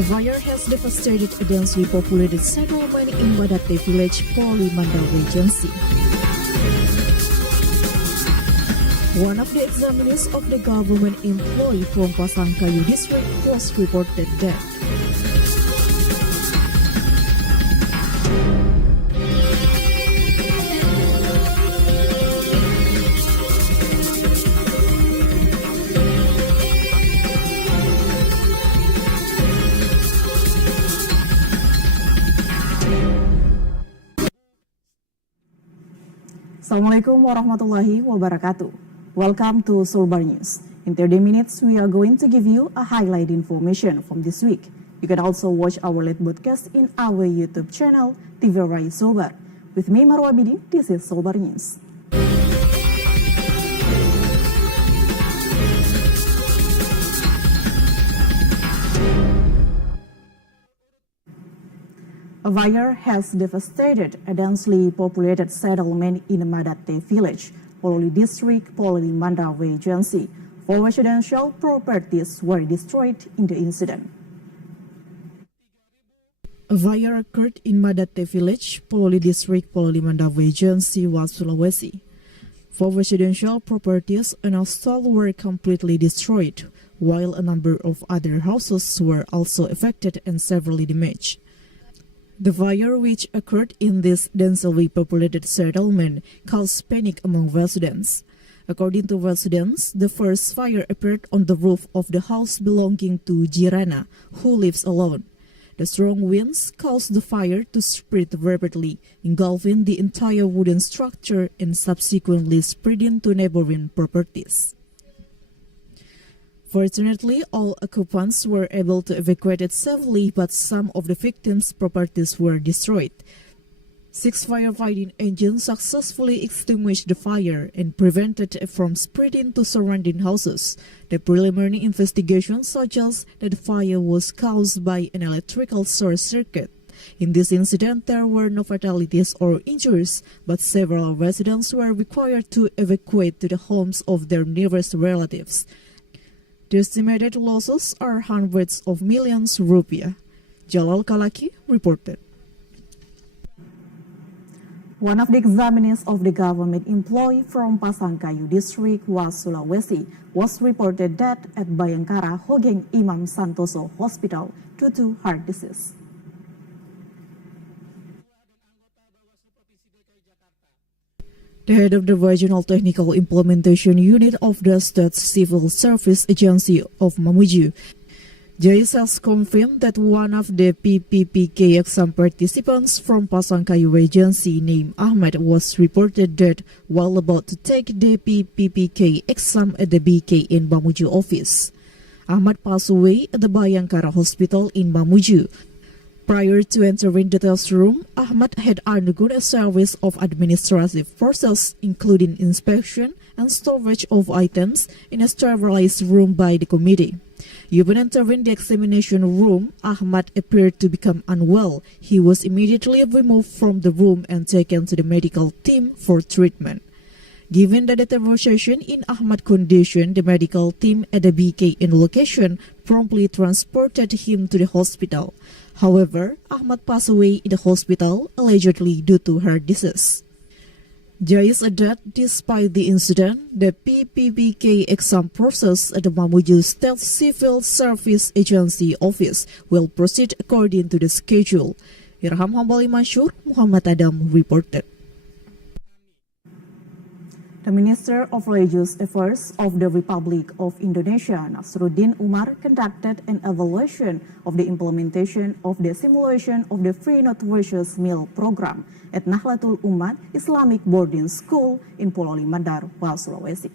A fire has devastated a densely populated settlement in Barat village, Polri Mandal Regency. One of the examiners of the government employee from Pasangkayu district was reported dead. Assalamualaikum warahmatullahi wabarakatuh. Welcome to Sulbar News. In 30 minutes, we are going to give you a highlight information from this week. You can also watch our late broadcast in our YouTube channel, TVRI Sulbar. With me, Marwa Bidi, this is Sulbar News. A fire has devastated a densely populated settlement in Madate village, Polri district, Polri Mandal Regency. 4 residential properties were destroyed in the incident. A fire occurred in Madate village, Polri district, Polri Mandal Regency, Sulawesi. 4 residential properties and a stall were completely destroyed, while a number of other houses were also affected and severely damaged. The fire, which occurred in this densely populated settlement, caused panic among residents. According to residents, the first fire appeared on the roof of the house belonging to Jirana, who lives alone. The strong winds caused the fire to spread rapidly, engulfing the entire wooden structure and subsequently spreading to neighboring properties. Fortunately, all occupants were able to evacuate safely, but some of the victims' properties were destroyed. 6 firefighting engines successfully extinguished the fire and prevented it from spreading to surrounding houses. The preliminary investigation suggests that the fire was caused by an electrical short circuit. In this incident, there were no fatalities or injuries, but several residents were required to evacuate to the homes of their nearest relatives. The estimated losses are hundreds of millions rupiah. Jalal Kalaki reported. One of the examiners of the government employee from Pasangkayu district, Sulawesi, was reported dead at Bayangkara Hogeng Imam Santoso Hospital due to heart disease. The head of the Regional Technical Implementation Unit of the State Civil Service Agency of Mamuju, Jais, has confirmed that one of the PPPK exam participants from Pasangkayu Regency named Ahmad was reported dead while about to take the PPPK exam at the BKN Mamuju office. Ahmad passed away at the Bayangkara Hospital in Mamuju. Prior to entering the test room, Ahmad had undergone a series of administrative process, including inspection and storage of items in a sterilized room by the committee. Even entering the examination room, Ahmad appeared to become unwell. He was immediately removed from the room and taken to the medical team for treatment. Given the deterioration in Ahmad's condition, the medical team at the BKN location promptly transported him to the hospital. However, Ahmad passed away in the hospital, allegedly due to heart disease. Jais added, despite the incident, the PPPK exam process at the Mamuju State Civil Service Agency office will proceed according to the schedule. Irham Hambali Mansur, Muhammad Adam reported. The Minister of Religious Affairs of the Republic of Indonesia, Nasruddin Umar, conducted an evaluation of the implementation of the simulation of the free nutritious meal program at Nahdlatul Ummah Islamic Boarding School in Polri Mandal, Sulawesi.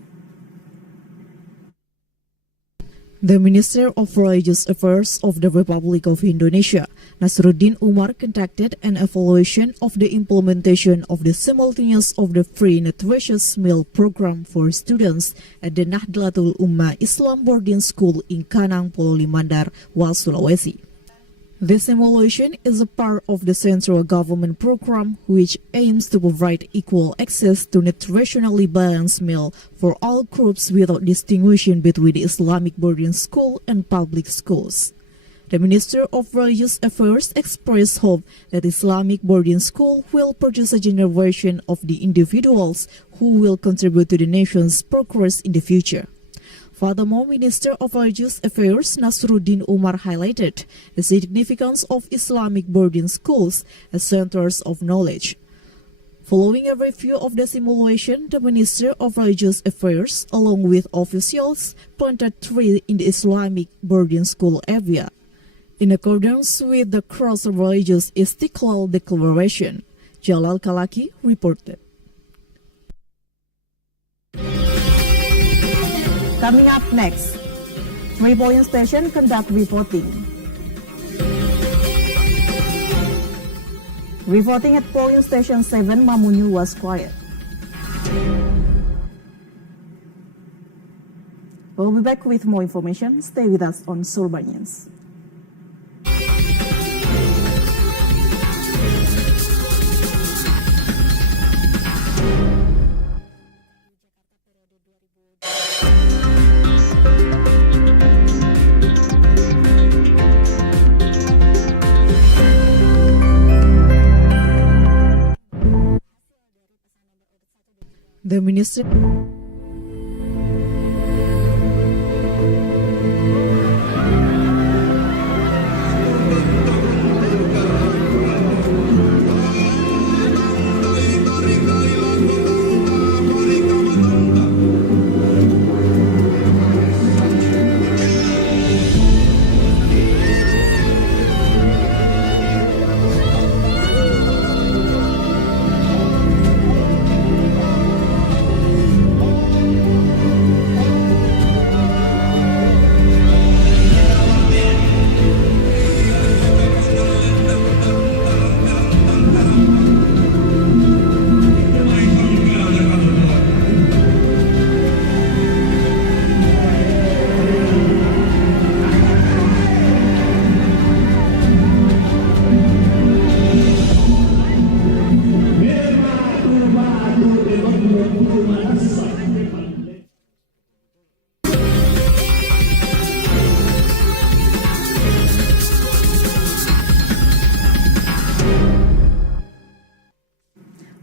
The Minister of Religious Affairs of the Republic of Indonesia, Nasruddin Umar, conducted an evaluation of the implementation of the simultaneous of the free nutritious meal program for students at the Nahdlatul Ummah Islam Boarding School in Kanang, Polri Mandal, Sulawesi. This simulation is a part of the central government program which aims to provide equal access to nutritionally balanced meal for all groups without distinguishing between the Islamic boarding school and public schools. The Minister of Religious Affairs expressed hope that Islamic boarding school will produce a generation of the individuals who will contribute to the nation's progress in the future. Furthermore, Minister of Religious Affairs Nasruddin Umar highlighted the significance of Islamic boarding schools as centers of knowledge. Following a review of the simulation, the Minister of Religious Affairs, along with officials, planted trees in the Islamic boarding school area, in accordance with the cross-religious Istiqlal Declaration. Jalal Kalaki reported. Coming up next, 3 polling stations conduct reporting. Reporting at polling station 7, Mamunyu was quiet. We'll be back with more information. Stay with us on Sulbar News. The Minister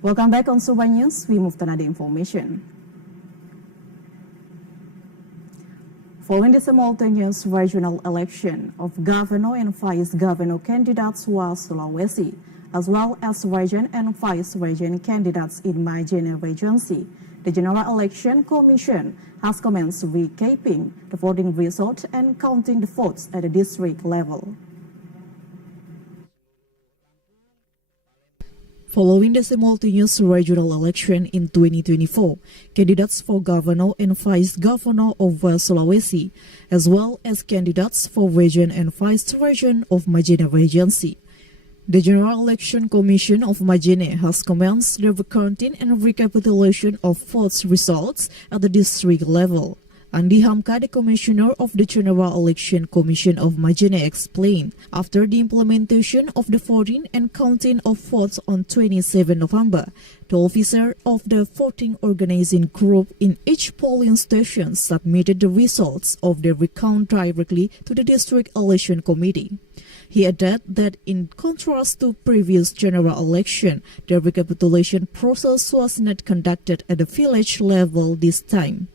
Welcome back on Sulbar News. We move to another information. Following the simultaneous regional election of governor and vice governor candidates were Sulawesi, as well as region and vice region candidates in Majene Regency, the General Election Commission has commenced recapping the voting result and counting the votes at the district level. Following the simultaneous regional election in 2024, candidates for governor and vice governor of Sulawesi, as well as candidates for region and vice region of Majene Regency, the General Election Commission of Majene has commenced the recounting and recapitulation of votes results at the district level. Andi Hamka, the Commissioner of the General Election Commission of Majene, explained after the implementation of the voting and counting of votes on 27 November, the officer of the voting organizing group in each polling station submitted the results of the recount directly to the District Election Committee. He added that in contrast to previous general election, the recapitulation process was not conducted at the village level this time,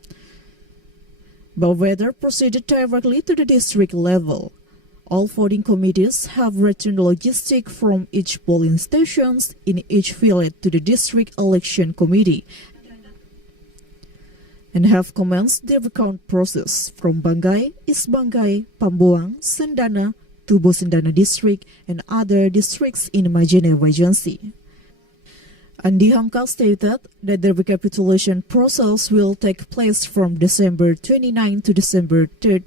but rather proceeded directly to the district level. All voting committees have returned logistics from each polling stations in each village to the District Election Committee and have commenced the recount process from Banggai, East Banggai, Pambuang, Sendana, Tubo Sendana District and other districts in Majene Regency. Andi Hamka stated that the recapitulation process will take place from December 29 to December 3rd,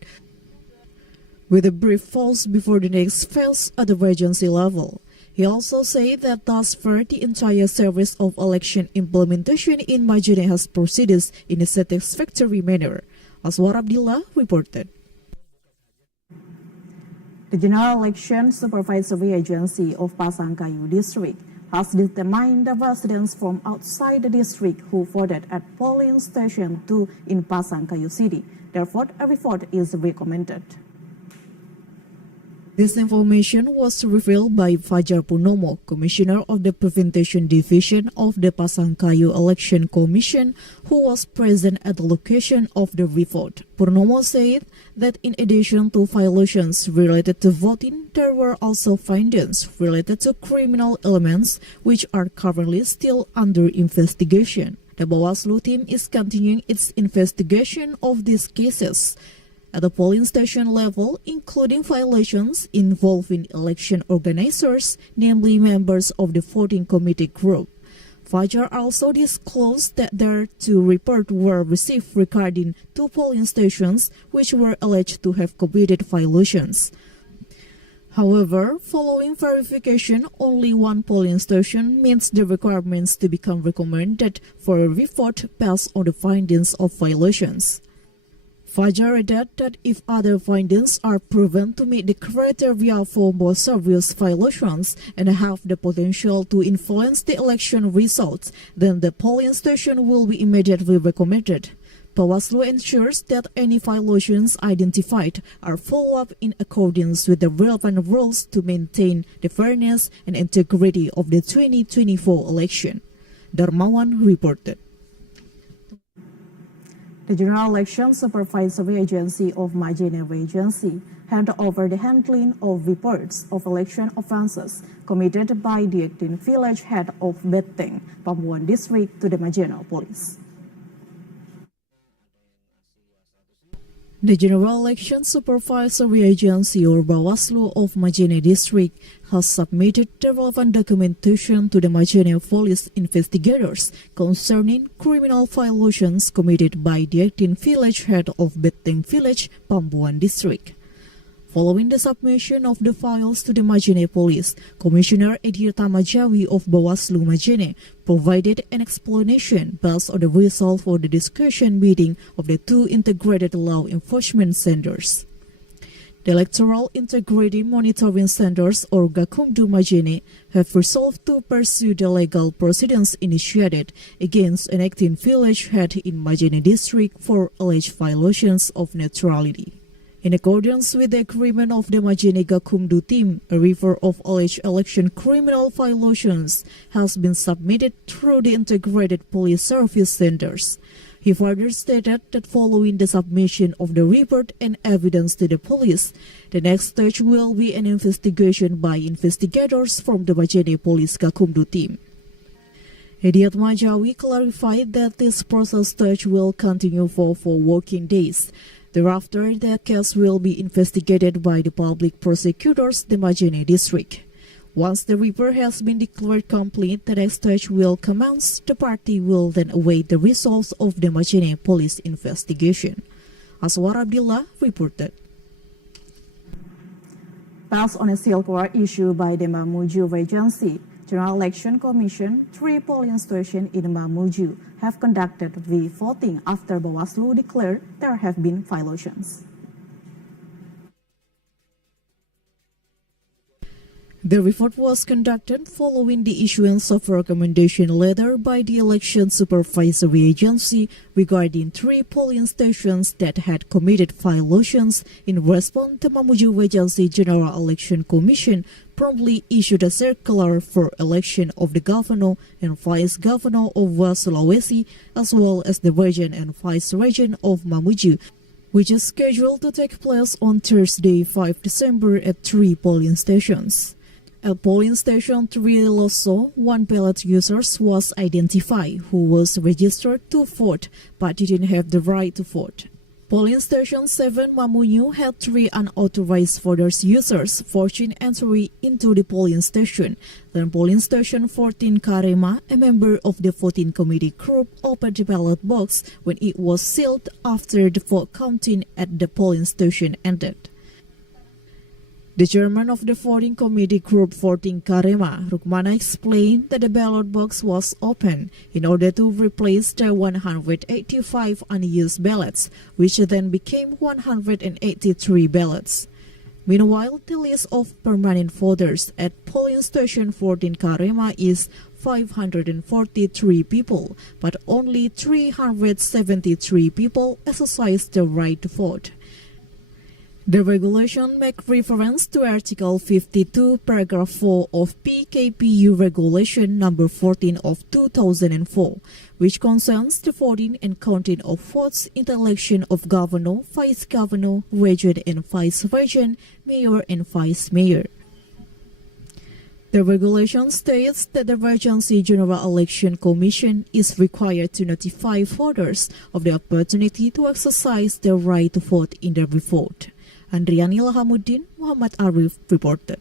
with a brief pause before the next phase at the Regency level. He also said that thus far the entire service of election implementation in Majene has proceeded in a satisfactory manner, as War Abdillah reported. The General Election Supervisory Agency of Pasangkayu District has determined the residents from outside the district who voted at polling station 2 in Pasangkayu City. Therefore, every vote is recommended. This information was revealed by Fajar Purnomo, Commissioner of the Prevention Division of the Pasangkayu Election Commission, who was present at the location of the report. Purnomo said that in addition to violations related to voting, there were also findings related to criminal elements which are currently still under investigation. The Bawaslu team is continuing its investigation of these cases at the polling station level, including violations involving election organizers, namely members of the voting committee group. Fajar also disclosed that there are 2 reports were received regarding 2 polling stations which were alleged to have committed violations. However, following verification, only 1 polling station meets the requirements to become recommended for a report based on the findings of violations. Fajar added that if other findings are proven to meet the criteria for more serious violations and have the potential to influence the election results, then the polling station will be immediately recommended. Bawaslu ensures that any violations identified are followed up in accordance with the relevant rules to maintain the fairness and integrity of the 2024 election. Darmawan reported. The General Election Supervisory Agency of Majene Regency handed over the handling of reports of election offences committed by the 18 village head of Beteng, Pamuan District to the Majene Police. The General Election Supervisory Agency or Bawaslu of Majene District has submitted the relevant documentation to the Majene Police investigators concerning criminal violations committed by the 18 village head of Beteng Village, Pamuan District. Following the submission of the files to the Majene Police, Commissioner Edirta Majawi of Bawaslu Majene provided an explanation based on the result for the discussion meeting of the 2 integrated law enforcement centers. The Electoral Integrity Monitoring Centers or Gakumdu Majene have resolved to pursue the legal proceedings initiated against an 18 village head in Majene District for alleged violations of neutrality. In accordance with the agreement of the Majene Gakumdu team, a report of alleged election criminal violations has been submitted through the Integrated Police Service Centers. He further stated that following the submission of the report and evidence to the police, the next stage will be an investigation by investigators from the Majene Police Gakumdu team. Edirta Majawi clarified that this process stage will continue for 4 working days. Thereafter, the case will be investigated by the public prosecutors, the Majene District. Once the report has been declared complete, the next stage will commence. The party will then await the results of the Majene Police investigation. Aswar Abdillah reported. Based on a circular issued by the Mamuju Regency, General Election Commission, 3 polling stations in Mamuju have conducted the voting after Bawaslu declared there have been violations. The report was conducted following the issuance of a recommendation letter by the Election Supervisory Agency regarding 3 polling stations that had committed violations. In response, the Mamuju Regency General Election Commission promptly issued a circular for election of the governor and vice governor of West Sulawesi, as well as the region and vice region of Mamuju, which is scheduled to take place on Thursday, 5 December at 3 polling stations. At polling station 3 Loso, 1 ballot user was identified who was registered to vote but didn't have the right to vote. Polling station 7 Mamuju had 3 unauthorized voters users forcing entry into the polling station. Then polling station 14 Karema, a member of the voting committee group, opened the ballot box when it was sealed after the vote counting at the polling station ended. The chairman of the voting committee group 14 Karema, Rukmana, explained that the ballot box was open in order to replace the 185 unused ballots, which then became 183 ballots. Meanwhile, the list of permanent voters at polling station 14 Karema is 543 people, but only 373 people exercised the right to vote. The regulation makes reference to Article 52, Paragraph 4 of PKPU Regulation Number 14 of 2004, which concerns the voting and counting of votes in the election of governor, vice governor, regent and vice regent, mayor and vice mayor. The regulation states that the Emergency General Election Commission is required to notify voters of the opportunity to exercise their right to vote in the revote. Andriani Lahamuddin, Muhammad Arif reported.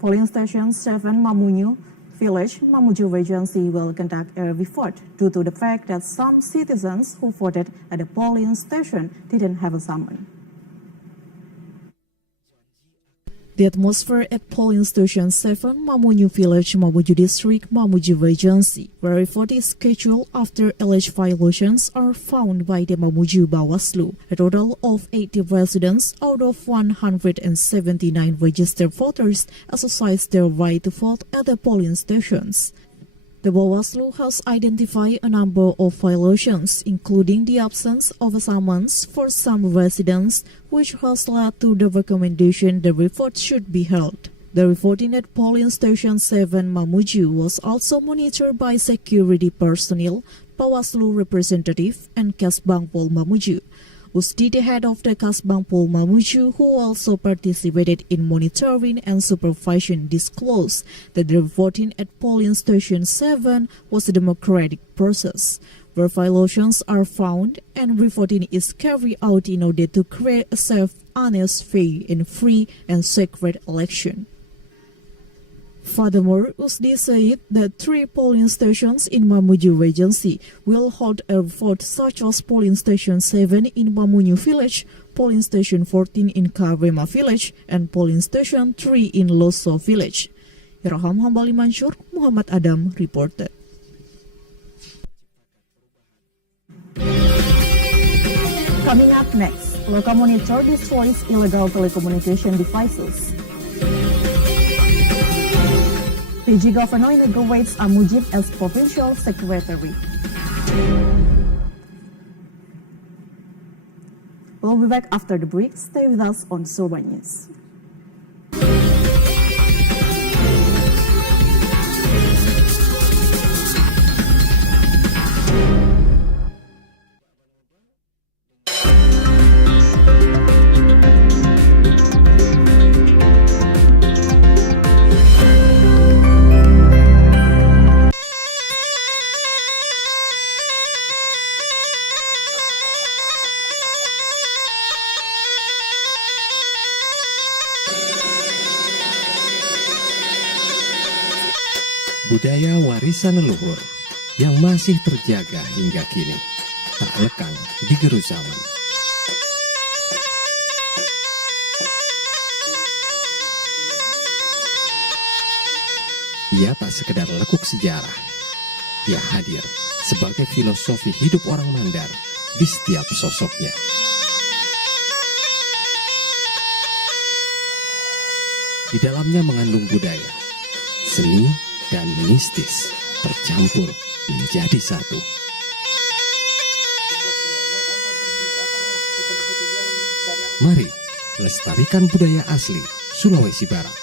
Polling Station 7 Mamuju Village, Mamuju Regency will conduct a revote due to the fact that some citizens who voted at the polling station didn't have a summon. The atmosphere at Polling Station 7, Mamuju Village, Mamuju District, Mamuju Regency, where a vote is scheduled after alleged violations are found by the Mamuju Bawaslu. A total of 80 residents out of 179 registered voters exercised their right to vote at the polling stations. The Bawaslu has identified a number of violations, including the absence of a summons for some residents, which has led to the recommendation the revote should be held. The revoting at Polling Station 7 Mamuju was also monitored by security personnel, Bawaslu representative, and Kasbangpol Mamuju. Usdi, the head of the Kasbangpol Mamuju, who also participated in monitoring and supervision, disclosed that the voting at Polling Station 7 was a democratic process, where violations are found and revoting is carried out in order to create a safe, honest, fair, and free and sacred election. Furthermore, Usdi said that 3 polling stations in Mamuju Regency will hold a vote, such as Polling Station 7 in Mamuju Village, Polling Station 14 in Karema Village, and Polling Station 3 in Loso Village. Irham Hambali Mansur, Muhammad Adam reported. Coming up next, local monitor destroys illegal telecommunication devices. PJ Governor inaugurates Amujib as Provincial Secretary. We'll be back after the break. Stay with us on Sulbar News. Budaya warisan leluhur yang masih terjaga hingga kini, tak lekang di gerus zaman. Ia tak sekedar lekuk sejarah, ia hadir sebagai filosofi hidup orang Mandar di setiap sosoknya. Di dalamnya mengandung budaya, seni, dan mistis tercampur menjadi satu. Mari lestarikan budaya asli Sulawesi Barat.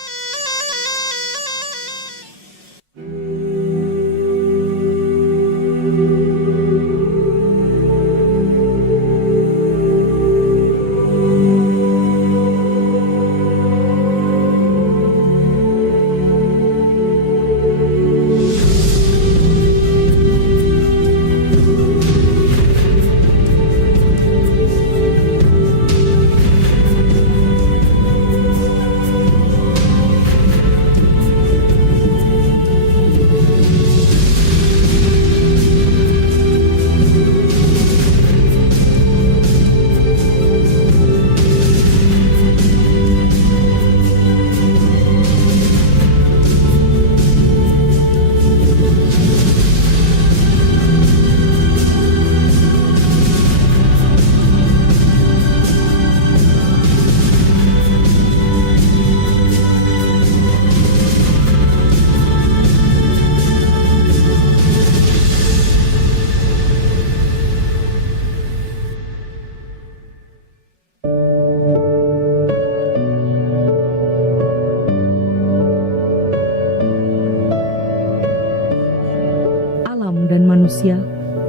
dan manusia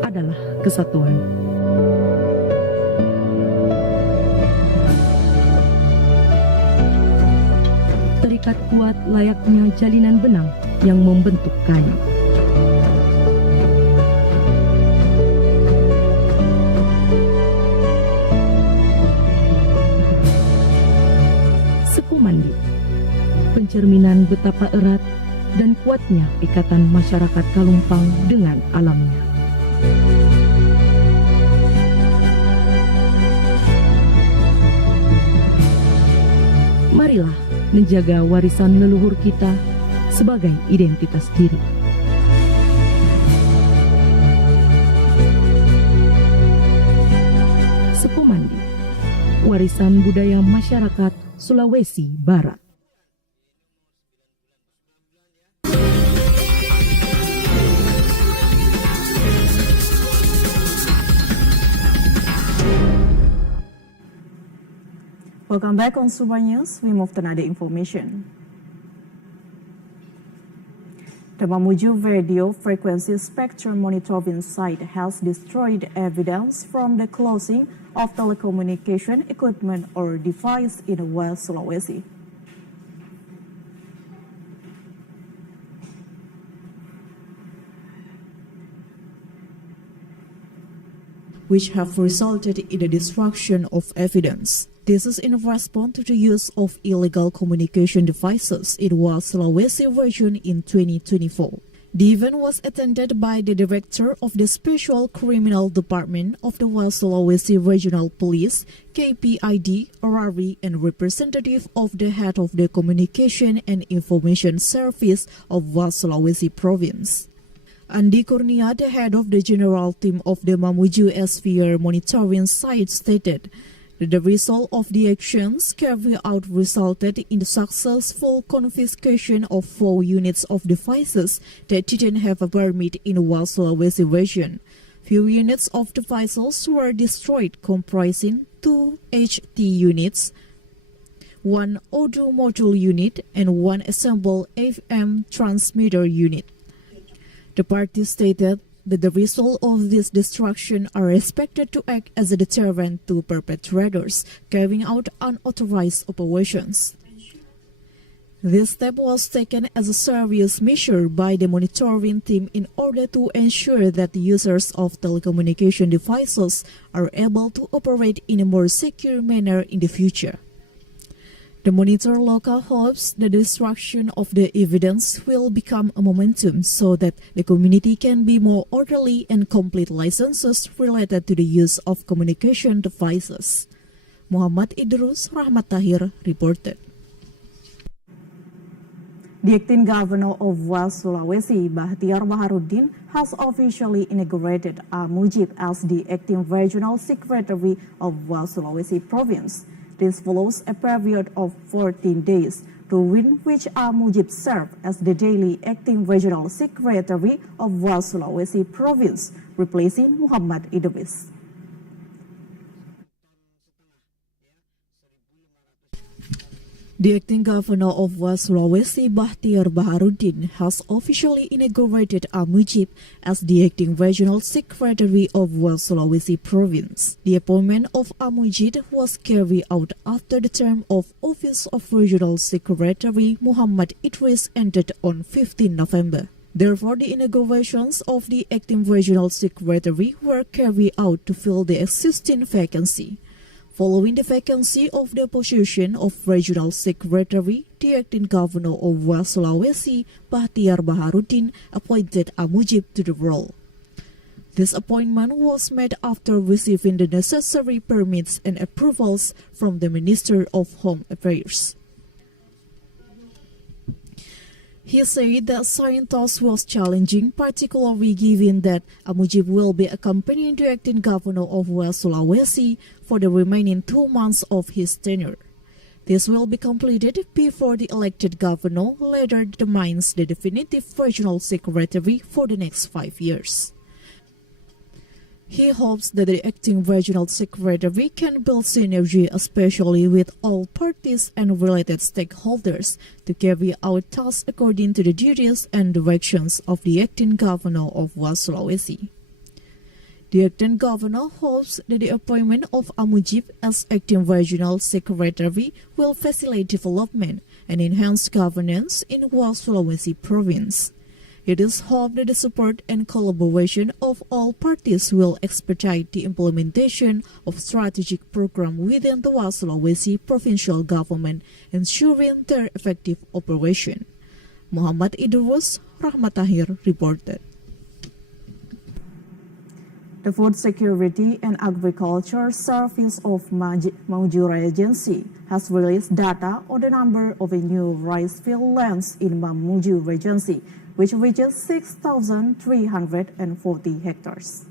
adalah kesatuan. Terikat kuat layaknya jalinan benang yang membentuk kayu. Sekumandi, pencerminan betapa erat dan kuatnya ikatan masyarakat Kalumpang dengan alamnya. Marilah menjaga warisan leluhur kita sebagai identitas diri. Sekumandi, warisan budaya masyarakat Sulawesi Barat. Welcome back on Sulbar News. We move to another information. The Mamuju Radio Frequency Spectrum Monitoring Site has destroyed evidence from the closing of telecommunication equipment or device in West Sulawesi. Which have resulted in the destruction of evidence. This is in response to the use of illegal communication devices in West Sulawesi region in 2024. The event was attended by the Director of the Special Criminal Department of the West Sulawesi Regional Police, KPID, RRI, and representative of the head of the Communication and Information Service of West Sulawesi Province. Andi Kurnia, the head of the general team of the Mamuju SVR monitoring site, stated that the result of the actions carried out resulted in the successful confiscation of 4 units of devices that didn't have a permit in West Sulawesi region. Few units of devices were destroyed, comprising 2 HT units, 1 audio module unit, and 1 assembled FM transmitter unit. The party stated that the result of this destruction are expected to act as a deterrent to perpetrators carrying out unauthorized operations. This step was taken as a serious measure by the monitoring team in order to ensure that the users of telecommunication devices are able to operate in a more secure manner in the future. The monitor local hopes the destruction of the evidence will become a momentum so that the community can be more orderly and complete licenses related to the use of communication devices. Muhammad Idrus Rahmat Tahir reported. The acting governor of West Sulawesi, Bahtiar Baharudin, has officially inaugurated Mujib as the acting regional secretary of West Sulawesi province. This follows a period of 14 days, during which Mujib served as the daily acting regional secretary of West Sulawesi province, replacing Muhammad Idris. The acting governor of West Sulawesi, Bahtiar Baharudin, has officially inaugurated Mujib as the acting regional secretary of West Sulawesi province. The appointment of Mujib was carried out after the term of office of regional secretary Muhammad Idris ended on 15 November. Therefore, the inaugurations of the acting regional secretary were carried out to fill the existing vacancy. Following the vacancy of the position of Regional Secretary, the acting governor of West Sulawesi, Bahtiar Baharudin, appointed Mujib to the role. This appointment was made after receiving the necessary permits and approvals from the Minister of Home Affairs. He said that signing task was challenging, particularly given that Mujib will be accompanying the acting governor of West Sulawesi for the remaining 2 months of his tenure. This will be completed before the elected governor later determines the definitive regional secretary for the next 5 years. He hopes that the acting regional secretary can build synergy, especially with all parties and related stakeholders, to carry out tasks according to the duties and directions of the acting governor of West Sulawesi. The acting governor hopes that the appointment of Amujib as acting regional secretary will facilitate development and enhance governance in West Sulawesi province. It is hoped that the support and collaboration of all parties will expedite the implementation of strategic programs within the West Sulawesi provincial government, ensuring their effective operation. Muhammad Idrus, Rahmat Tahir reported. The Food Security and Agriculture Service of Minggu Regency has released data on the number of new rice field lands in Minggu Regency, which reaches 6,340 hectares.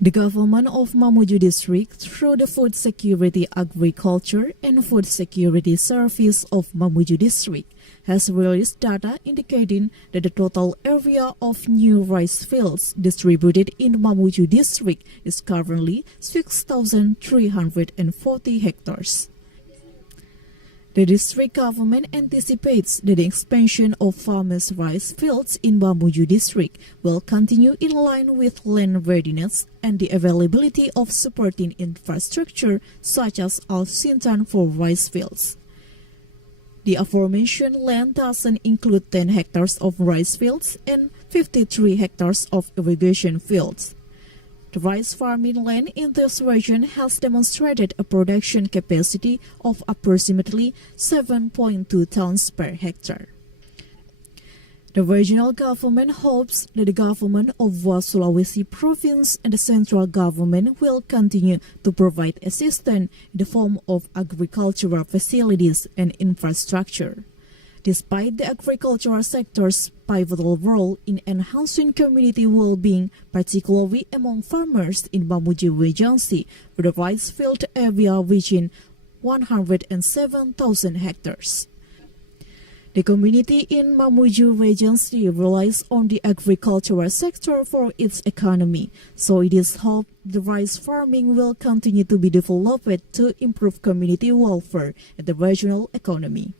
The government of Mamuju District, through the Food Security Agriculture and Food Security Service of Mamuju District, has released data indicating that the total area of new rice fields distributed in Mamuju District is currently 6,340 hectares. The district government anticipates that the expansion of farmers' rice fields in Mamuju District will continue in line with land readiness and the availability of supporting infrastructure such as Al-Sintan for rice fields. The aforementioned land doesn't include 10 hectares of rice fields and 53 hectares of irrigation fields. The rice farming land in this region has demonstrated a production capacity of approximately 7.2 tons per hectare. The regional government hopes that the government of West Sulawesi province and the central government will continue to provide assistance in the form of agricultural facilities and infrastructure. Despite the agricultural sector's pivotal role in enhancing community well-being, particularly among farmers in Mamuju Regency, with the rice field area reaching 107,000 hectares. The community in Mamuju Regency relies on the agricultural sector for its economy, so it is hoped the rice farming will continue to be developed to improve community welfare and the regional economy.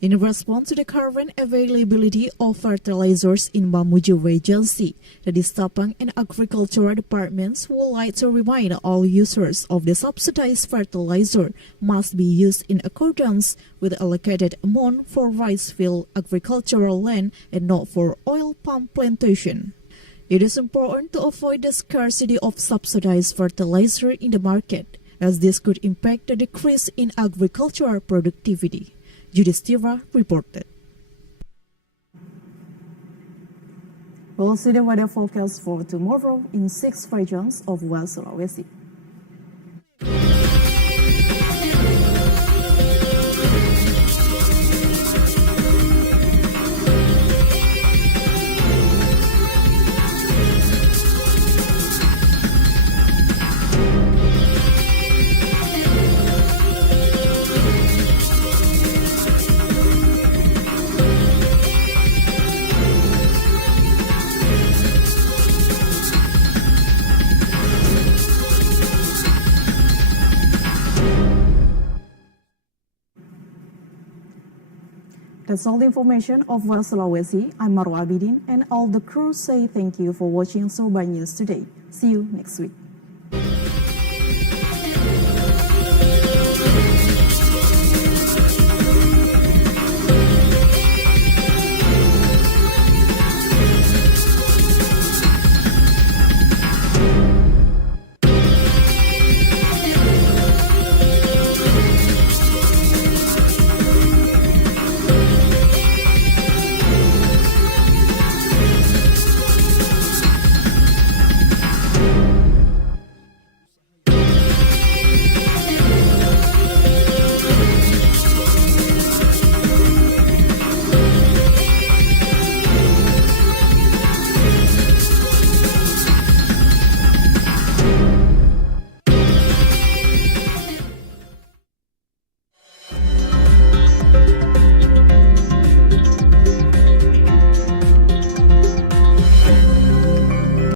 In response to the current availability of fertilizers in Mamuju Regency, the Distapang and Agricultural Departments would like to remind all users of the subsidized fertilizer must be used in accordance with the allocated amount for rice field agricultural land and not for oil palm plantation. It is important to avoid the scarcity of subsidized fertilizer in the market, as this could impact the decrease in agricultural productivity. Judistira reported. We'll see the weather forecast for tomorrow in 6 regions of West Sulawesi. That's all the information of West Sulawesi. I'm Marwa Abidin, and all the crew say thank you for watching Sulbar News today. See you next week.